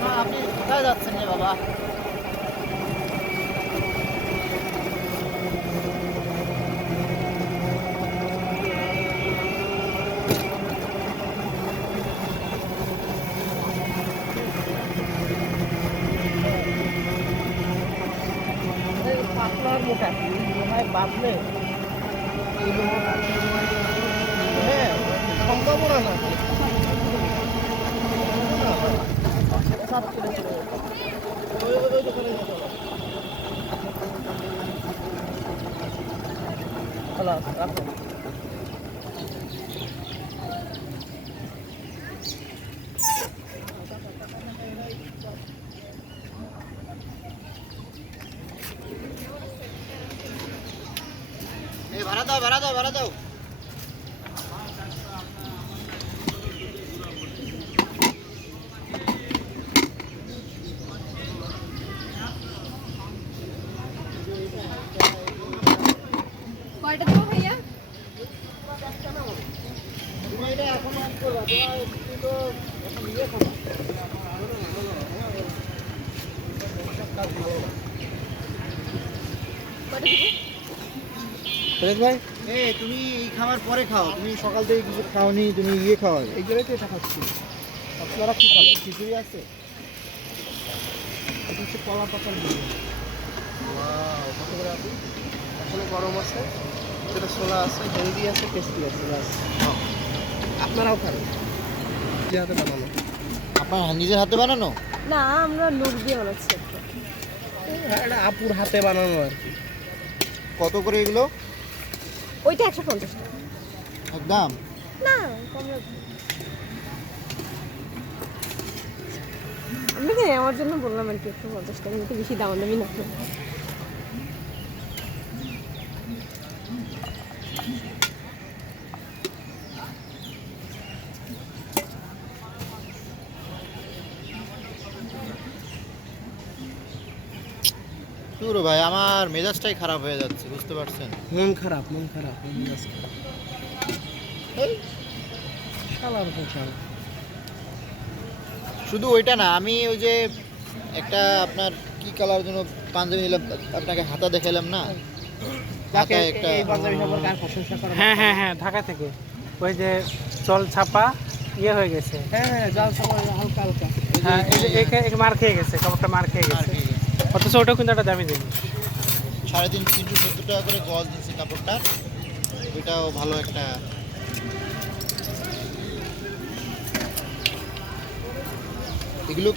না আপনি কোথায় যাচ্ছেন রে বাবা? পাতলার মোটা বাঁধলে Sarap. Sarap. Eh, barato, barato, barato. ভাই? এই তুমি এই খাবার পরে খাও। তুমি সকাল থেকে কিছু খাওনি তুমি ইয়ে খাও। এই জন্যই তো এটা খাচ্ছি। আপনারা কি খাবেন? খিচুড়ি আছে? এটা হচ্ছে কলা পাতার কত করে আপনি এখনও গরম আছে। যেটা ছোলা আছে হেলদি আছে টেস্টি আছে আপনারাও খান যে হাতে বানানো। আপনার নিজের হাতে বানানো? না আমরা লোক দিয়ে বানাচ্ছি একটা। হ্যাঁ, এটা আপুর হাতে বানানো আর কি। কত করে এগুলো? ওইটা একশো পঞ্চাশ টাকা। একদম? না কম। আপনাকে আমার জন্য বললাম আর কি একশো পঞ্চাশ টাকা? কিন্তু বেশি দাম দামি না। শুরু ভাই আমার মেজাজটাই খারাপ হয়ে যাচ্ছে বুঝতে পারছেন? মন খারাপ মন খারাপ মেজাজ খারাপ। শালার শুধু ওইটা না আমি ওই যে একটা আপনার কি কালার জন্য পাঞ্জাবি নিলাম আপনাকে হাতা দেখালাম না? যাকে একটা হ্যাঁ হ্যাঁ হ্যাঁ ঢাকা থেকে। ওই যে চল ছাপা ইয়ে হয়ে গেছে। হ্যাঁ হ্যাঁ জল সামার হালকা হালকা। হ্যাঁ মার খেয়ে গেছে কাপড়টা মার খেয়ে গেছে। অথচ ওটা কিন্তু একটা দামি জিনিস। সাড়ে তিন তিনশো সত্তর টাকা করে গজ দিচ্ছি কাপড়টা। এটাও ভালো একটা। এগুলো